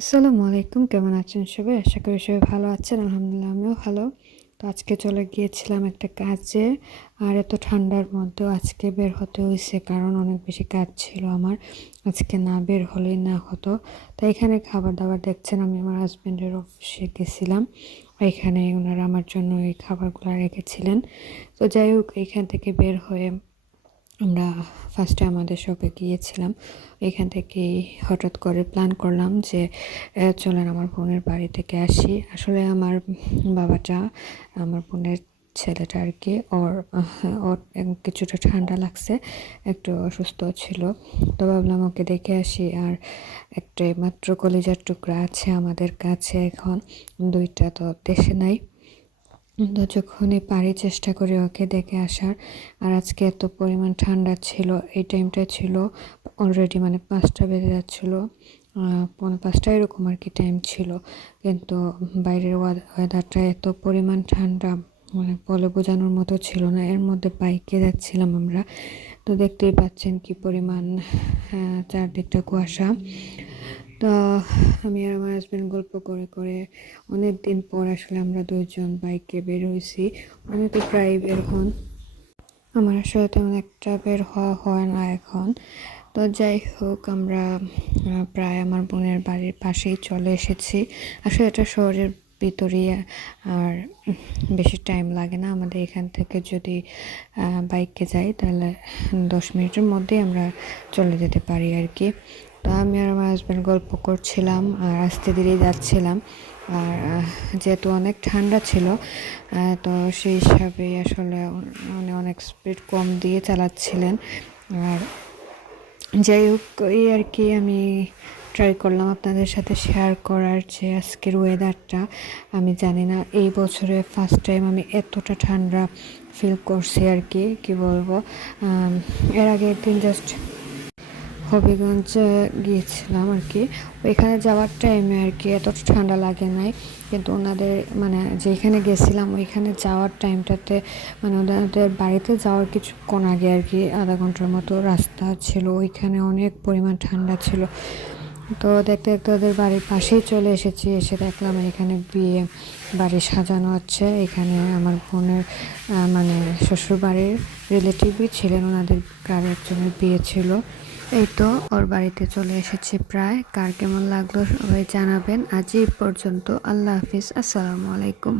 আসসালামু আলাইকুম, কেমন আছেন সবাই? আশা করি সবাই ভালো আছেন। আলহামদুলিল্লাহ আমিও ভালো। তো আজকে চলে গিয়েছিলাম একটা কাজে। আর এত ঠান্ডার মধ্যেও আজকে বের হতে হয়েছে, কারণ অনেক বেশি কাজ ছিল আমার। আজকে না বের হলেই না হতো। তো এখানে খাবার দাবার দেখছেন, আমি আমার হাজব্যান্ডের অফিসে গেছিলাম। এখানে ওনারা আমার জন্য এই খাবারগুলো রেখেছিলেন। তো যাই হোক, এখান থেকে বের হয়ে আমরা ফার্স্টে আমাদের শপে গিয়েছিলাম। এখান থেকে হঠাৎ করে প্ল্যান করলাম যে চলেন আমার বোনের বাড়ি থেকে আসি। আসলে আমার বাবাটা, আমার বোনের ছেলেটা আর কি, ওর কিছুটা ঠান্ডা লাগছে, একটু অসুস্থ ছিল। তো ভাবলাম ওকে দেখে আসি। আর একটা মাত্র কলিজার টুকরা আছে আমাদের কাছে, এখন দুইটা তো দেশে নাই। তো যখনই পারি চেষ্টা করি ওকে দেখে আসার। আর আজকে এত পরিমাণ ঠান্ডা ছিল, এই টাইমটা ছিল অলরেডি, মানে 5টা বেজে যাচ্ছিলো, 5:45 এরকম আর কি টাইম ছিল। কিন্তু বাইরের ওয়েদারটা এত পরিমাণ ঠান্ডা, মানে বলে বোঝানোর মতো ছিল না। এর মধ্যে বাইকে যাচ্ছিলাম আমরা, তো দেখতেই পাচ্ছেন কি পরিমাণ চারদিকটা কুয়াশা। তো আমি আর আমার হাজব্যান্ড গল্প করে করে অনেক দিন পর আসলে আমরা দুইজন বাইকে বের হয়েছি। আমি তো প্রায় বের হন, আমার আসলে তেমন একটা বের হওয়া হয় না এখন। তো যাই হোক, আমরা প্রায় আমার বোনের বাড়ির পাশেই চলে এসেছি। আসলে এটা শহরের ভিতরে, আর বেশি টাইম লাগে না আমাদের। এখান থেকে যদি বাইকে যাই তাহলে 10 মিনিটের মধ্যেই আমরা চলে যেতে পারি আর কি। তো আমি আর আমার হাজব্যান্ড গল্প করছিলাম আর আস্তে ধীরেই যাচ্ছিলাম। আর যেহেতু অনেক ঠান্ডা ছিল, তো সেই হিসাবে আসলে মানে অনেক স্পিড কম দিয়ে চালাচ্ছিলেন। আর যাই হোক, এই আর কি আমি ট্রাই করলাম আপনাদের সাথে শেয়ার করার যে আজকের ওয়েদারটা। আমি জানি না, এই বছরে ফার্স্ট টাইম আমি এতটা ঠান্ডা ফিল করছি আর কি, কী বলবো। এর আগে একদিন জাস্ট হবিগঞ্জ গিয়েছিলাম আর কি, ওইখানে যাওয়ার টাইমে আর কি এতটা ঠান্ডা লাগে নাই। কিন্তু ওনাদের মানে যেখানে গেছিলাম ওইখানে যাওয়ার টাইমটাতে, মানে ওনাদের বাড়িতে যাওয়ার কিছুক্ষণ আগে আর কি, আধা ঘন্টার মতো রাস্তা ছিল, ওইখানে অনেক পরিমাণ ঠান্ডা ছিল। তো দেখতে দেখতে ওদের বাড়ির পাশেই চলে এসেছি। এসে দেখলাম এখানে বিয়ে বাড়ি সাজানো হচ্ছে। এখানে আমার বোনের মানে শ্বশুর বাড়ির রিলেটিভই ছিলেন, ওনাদের কার একজনের বিয়ে ছিল। এই তো ওর বাড়িতে চলে এসেছি প্রায়। কার কেমন লাগলো সবাই জানাবেন। আজ এই পর্যন্ত, আল্লাহ হাফিজ, আসসালামু আলাইকুম।